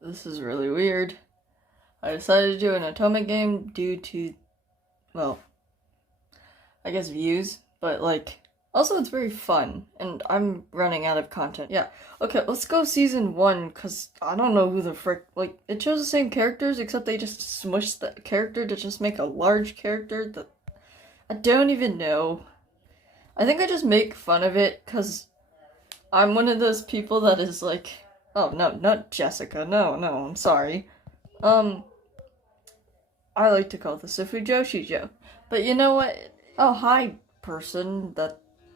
This is really weird. I decided to do an atomic game due to, well, I guess views, but like, also it's very fun, and I'm running out of content. Yeah, okay, let's go season 1, cause I don't know who the frick, like, it shows the same characters, except they just smushed the character to just make a large character that I don't even know. I think I just make fun of it, cause I'm one of those people that is like, oh no, not Jessica, no, I'm sorry. I like to call this a Fujoshi Joe. But you know what? Oh, hi, person.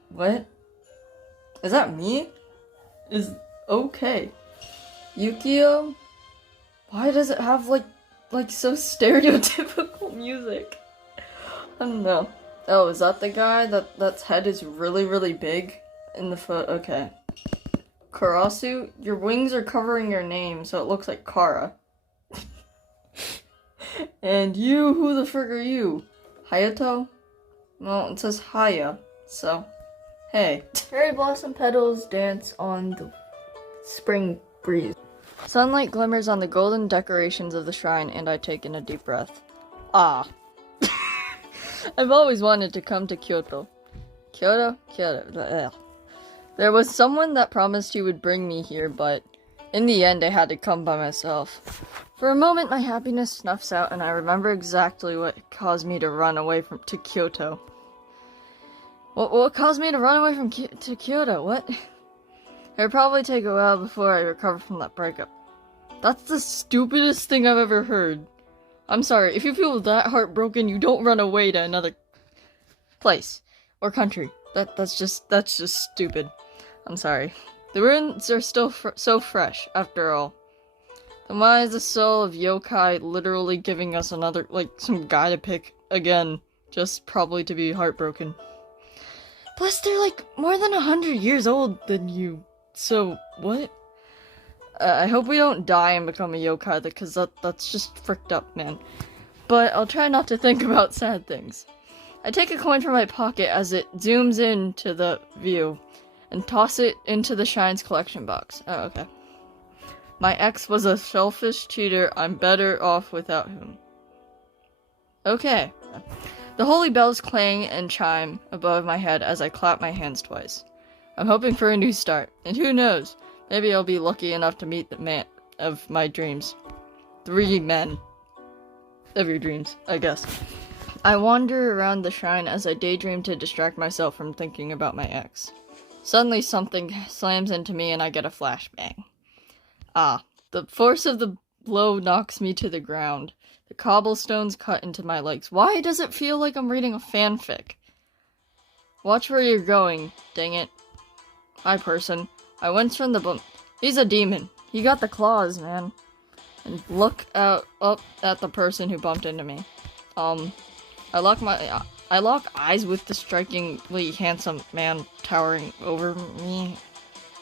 What? Is that me? Okay. Yukio? Why does it have, like so stereotypical music? I don't know. Oh, is that the guy that's head is really, really big in the foot? Okay. Karasu, your wings are covering your name, so it looks like Kara. And you, who the frick are you? Hayato? Well, it says Haya, so hey. Cherry blossom petals dance on the spring breeze. Sunlight glimmers on the golden decorations of the shrine, and I take in a deep breath. Ah. I've always wanted to come to Kyoto. Kyoto? Ugh. There was someone that promised he would bring me here, but in the end I had to come by myself. For a moment my happiness snuffs out, and I remember exactly what caused me to run away to Kyoto. What caused me to run away to Kyoto? What? It'll probably take a while before I recover from that breakup. That's the stupidest thing I've ever heard. I'm sorry, if you feel that heartbroken, you don't run away to another place or country. That's just stupid. I'm sorry. The ruins are still so fresh, after all. Then why is the soul of yokai literally giving us another, some guy to pick again, just probably to be heartbroken? Plus, they're more than 100 years old than you. So, what? I hope we don't die and become a yokai, because that's just fricked up, man. But I'll try not to think about sad things. I take a coin from my pocket as it zooms into the view, and toss it into the Shine's collection box. Oh, okay. My ex was a selfish cheater. I'm better off without him. Okay. The holy bells clang and chime above my head as I clap my hands twice. I'm hoping for a new start, and who knows, maybe I'll be lucky enough to meet the man of my dreams. 3 men of your dreams, I guess. I wander around the shrine as I daydream to distract myself from thinking about my ex. Suddenly something slams into me and I get a flashbang. Ah, the force of the blow knocks me to the ground. The cobblestones cut into my legs. Why does it feel like I'm reading a fanfic? Watch where you're going, dang it. Hi, person. I went from the bump. He's a demon. He got the claws, man. And look up at the person who bumped into me. I lock eyes with the strikingly handsome man towering over me.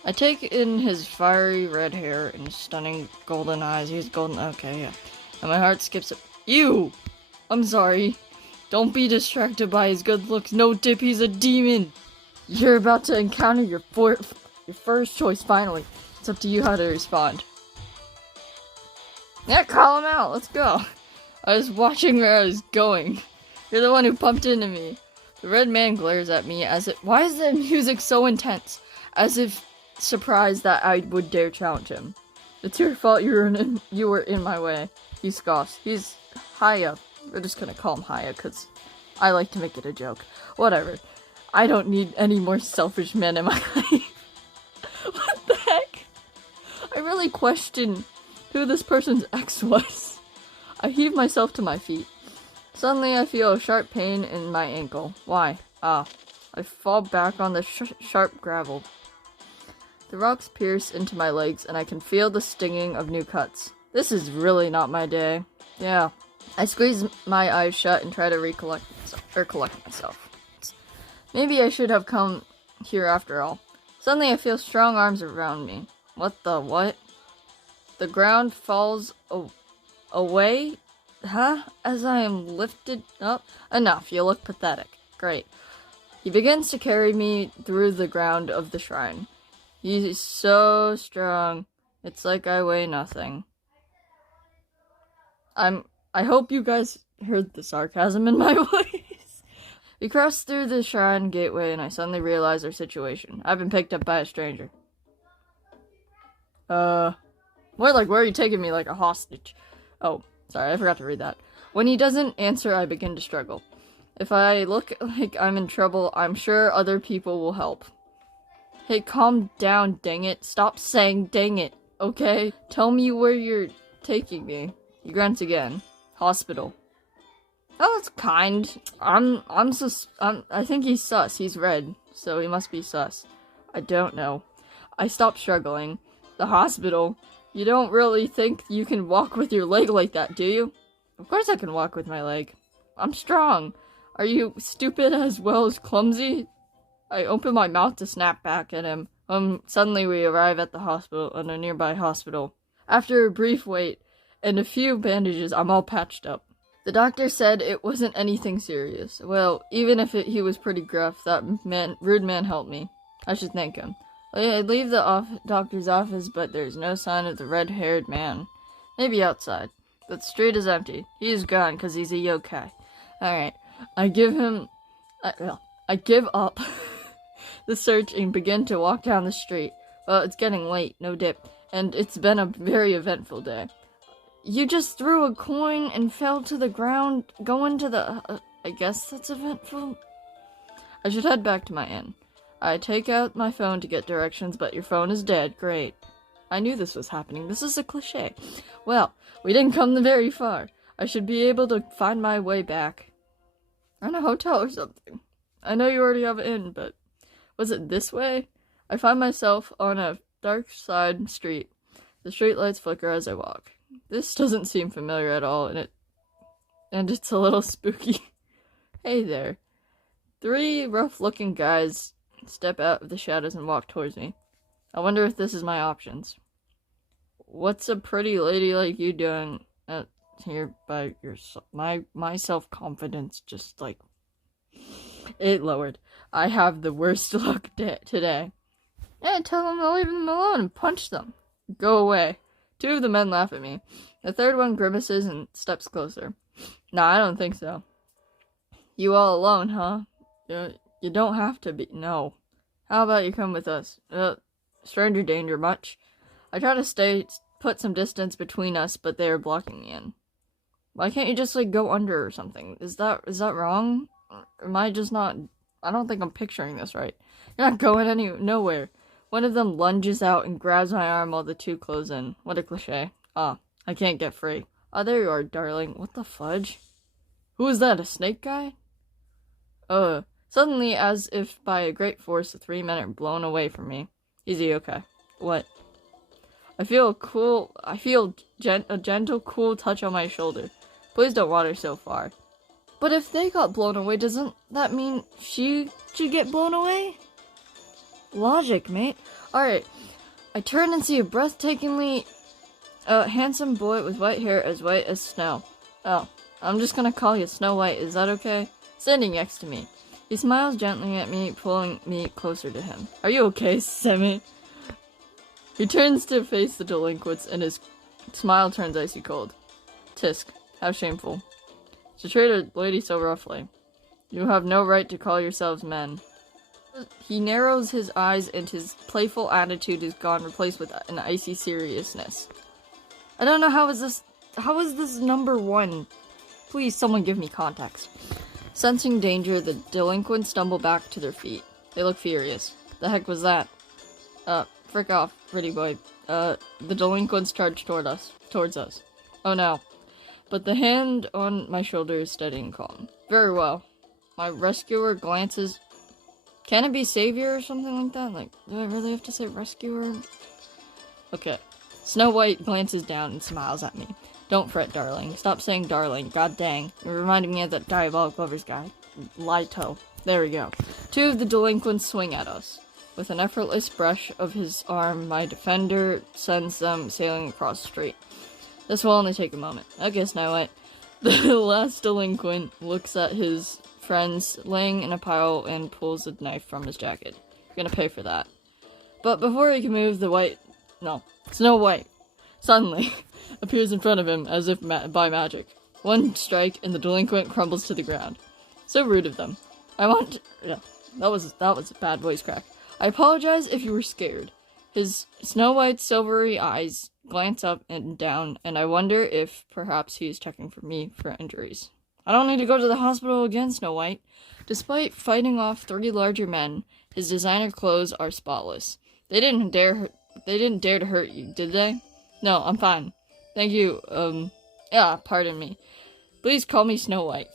I take in his fiery red hair and stunning golden eyes. He's golden. Okay, yeah. And my heart skips. You! I'm sorry. Don't be distracted by his good looks. No, Dip, he's a demon. You're about to encounter your first choice, finally. It's up to you how to respond. Yeah, call him out. Let's go. I was watching where I was going. You're the one who bumped into me. The red man glares at me as if— why is the music so intense? As if surprised that I would dare challenge him. It's your fault you were in my way. He scoffs. He's Haya. We're just gonna call him Haya, because I like to make it a joke. Whatever. I don't need any more selfish men in my life. What the heck? I really question who this person's ex was. I heave myself to my feet. Suddenly I feel a sharp pain in my ankle. Why? Ah. I fall back on the sharp gravel. The rocks pierce into my legs and I can feel the stinging of new cuts. This is really not my day. Yeah. I squeeze my eyes shut and try to collect myself. Maybe I should have come here after all. Suddenly I feel strong arms around me. What the what? The ground falls away? Huh? As I am lifted up? Enough, you look pathetic. Great. He begins to carry me through the ground of the shrine. He's so strong. It's like I weigh nothing. I hope you guys heard the sarcasm in my voice. We crossed through the shrine gateway and I suddenly realized our situation. I've been picked up by a stranger. More like, where are you taking me, like a hostage? Oh, sorry, I forgot to read that. When he doesn't answer, I begin to struggle. If I look like I'm in trouble, I'm sure other people will help. Hey, calm down, dang it. Stop saying dang it, okay? Tell me where you're taking me. He grunts again. Hospital. Oh, that's kind. I think he's sus. He's red, so he must be sus. I don't know. I stop struggling. The hospital. You don't really think you can walk with your leg like that, do you? Of course I can walk with my leg. I'm strong. Are you stupid as well as clumsy? I open my mouth to snap back at him. Suddenly we arrive at the hospital, at a nearby hospital. After a brief wait and a few bandages, I'm all patched up. The doctor said it wasn't anything serious. Well, even if he was pretty gruff, that rude man helped me. I should thank him. I leave the doctor's office, but there's no sign of the red-haired man. Maybe outside. The street is empty. He is gone because he's a yokai. Alright. I give up the search and begin to walk down the street. Well, it's getting late, no dip, and it's been a very eventful day. You just threw a coin and fell to the ground, going to the... I guess that's eventful? I should head back to my inn. I take out my phone to get directions, but your phone is dead. Great. I knew this was happening. This is a cliché. Well, we didn't come very far. I should be able to find my way back. Or in a hotel or something. I know you already have an inn, but was it this way? I find myself on a dark side street. The streetlights flicker as I walk. This doesn't seem familiar at all, and it's a little spooky. Hey there. 3 rough-looking guys step out of the shadows and walk towards me. I wonder if this is my options. What's a pretty lady like you doing here by yourself? My self-confidence just, like, it lowered. I have the worst luck today. Hey, tell them to leave them alone and punch them. Go away. 2 of the men laugh at me. The third one grimaces and steps closer. Nah, I don't think so. You all alone, huh? You don't have to be. No. How about you come with us? Stranger danger much? I try to put some distance between us, but they are blocking me in. Why can't you just, like, go under or something? Is that wrong? Or am I just not... I don't think I'm picturing this right. You're not going nowhere. One of them lunges out and grabs my arm while the 2 close in. What a cliche. I can't get free. Oh, there you are, darling. What the fudge? Who is that, a snake guy? Suddenly, as if by a great force, the 3 men are blown away from me. Easy, yokai. What? I feel a gentle, cool touch on my shoulder. Please don't wander so far. But if they got blown away, doesn't that mean she should get blown away? Logic, mate. Alright. I turn and see a breathtakingly handsome boy with white hair as white as snow. Oh, I'm just gonna call you Snow White, is that okay? Standing next to me. He smiles gently at me, pulling me closer to him. Are you okay, Sammy? He turns to face the delinquents, and his smile turns icy cold. Tisk, how shameful. To treat a lady so roughly. You have no right to call yourselves men. He narrows his eyes, and his playful attitude is gone, replaced with an icy seriousness. I don't know how is this number 1? Please, someone give me context. Sensing danger, the delinquents stumble back to their feet. They look furious. The heck was that? Frick off, pretty boy. The delinquents charge towards us. Oh no. But the hand on my shoulder is steady and calm. Very well. My rescuer glances... Can it be savior or something like that? Like, do I really have to say rescuer? Okay. Snow White glances down and smiles at me. Don't fret, darling. Stop saying darling. God dang. You're reminding me of that diabolic lovers guy. Lito. There we go. 2 of the delinquents swing at us. With an effortless brush of his arm, my defender sends them sailing across the street. This will only take a moment. Okay, Snow White. The last delinquent looks at his friends laying in a pile and pulls a knife from his jacket. You're gonna pay for that. But before he can move, Snow White. Suddenly, appears in front of him as if by magic. One strike and the delinquent crumbles to the ground. So rude of them. Yeah, that was a bad voice crack. I apologize if you were scared. His snow-white silvery eyes glance up and down, and I wonder if perhaps he is checking for me for injuries. I don't need to go to the hospital again, Snow White. Despite fighting off 3 larger men, his designer clothes are spotless. They didn't dare to hurt you, did they? No, I'm fine. Thank you, pardon me. Please call me Snow White.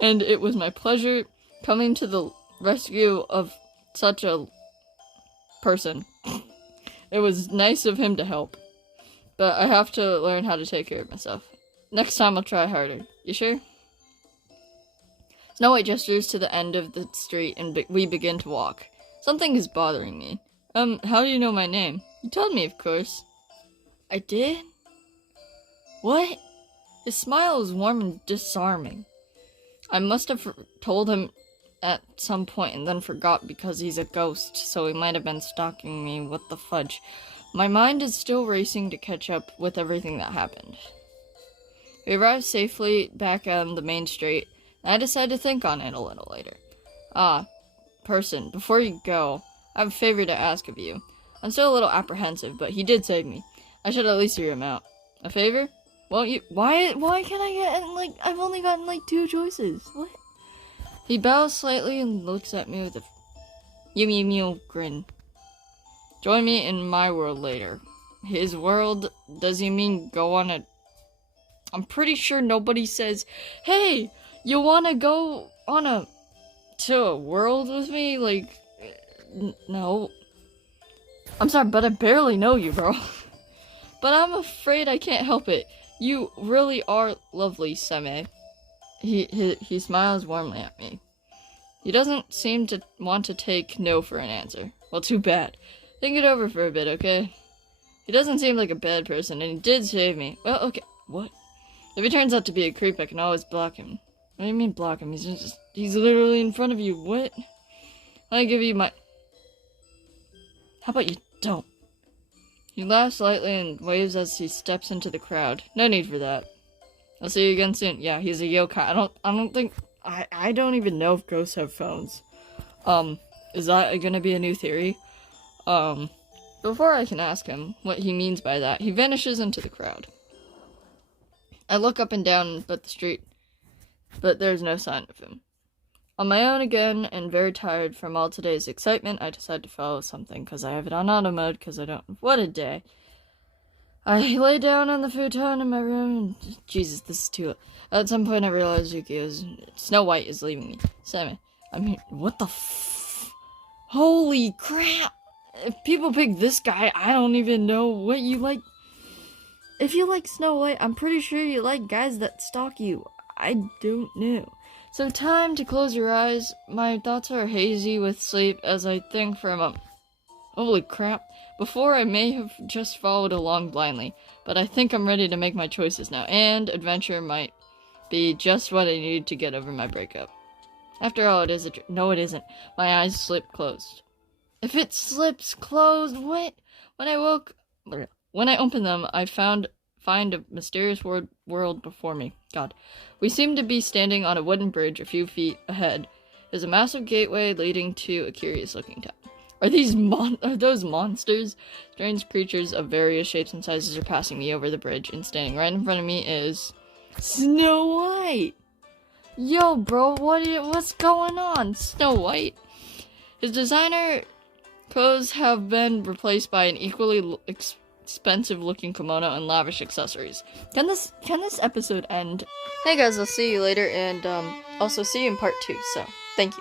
And it was my pleasure coming to the rescue of such a person. It was nice of him to help. But I have to learn how to take care of myself. Next time I'll try harder. You sure? Snow White gestures to the end of the street and we begin to walk. Something is bothering me. How do you know my name? You told me, of course. I did? What? His smile is warm and disarming. I must have told him at some point and then forgot because he's a ghost, so he might have been stalking me. What the fudge? My mind is still racing to catch up with everything that happened. We arrive safely back on the main street, and I decide to think on it a little later. Person, before you go, I have a favor to ask of you. I'm still a little apprehensive, but he did save me. I should at least hear him out. A favor? Won't you? Why can't I get, I've only gotten, 2 choices. What? He bows slightly and looks at me with a mew grin. Join me in my world later. His world? Does he mean go on a... I'm pretty sure nobody says, hey, you wanna go on to a world with me? No. I'm sorry, but I barely know you, bro. But I'm afraid I can't help it. You really are lovely, Seme. He smiles warmly at me. He doesn't seem to want to take no for an answer. Well, too bad. Think it over for a bit, okay? He doesn't seem like a bad person, and he did save me. Well, okay. What? If he turns out to be a creep, I can always block him. What do you mean block him? He's literally in front of you. What? I give you my... How about you don't? He laughs lightly and waves as he steps into the crowd. No need for that. I'll see you again soon. Yeah, he's a yokai. I don't even know if ghosts have phones. Is that gonna be a new theory? Before I can ask him what he means by that, he vanishes into the crowd. I look up and down the street, but there's no sign of him. On my own again, and very tired from all today's excitement, I decide to follow something, because I have it on auto mode, because I don't... What a day. I lay down on the futon in my room, and... Jesus, this is too... At some point I realized Snow White is leaving me. Sammy, I'm here... What the Holy crap! If people pick this guy, I don't even know what you like. If you like Snow White, I'm pretty sure you like guys that stalk you. I don't know. So time to close your eyes. My thoughts are hazy with sleep as I think for a moment. Holy crap. Before I may have just followed along blindly, but I think I'm ready to make my choices now, and adventure might be just what I needed to get over my breakup. After all, it is no, it isn't. My eyes slip closed. If it slips closed, what? When I open them, I find a mysterious world before me. God. We seem to be standing on a wooden bridge a few feet ahead. There's a massive gateway leading to a curious-looking town. Are those monsters? Strange creatures of various shapes and sizes are passing me over the bridge, and standing right in front of me is... Snow White! Yo, bro, what's going on? Snow White? His designer clothes have been replaced by an equally expensive-looking kimono and lavish accessories. Can this episode end? Hey guys, I'll see you later, and also see you in part 2, so thank you.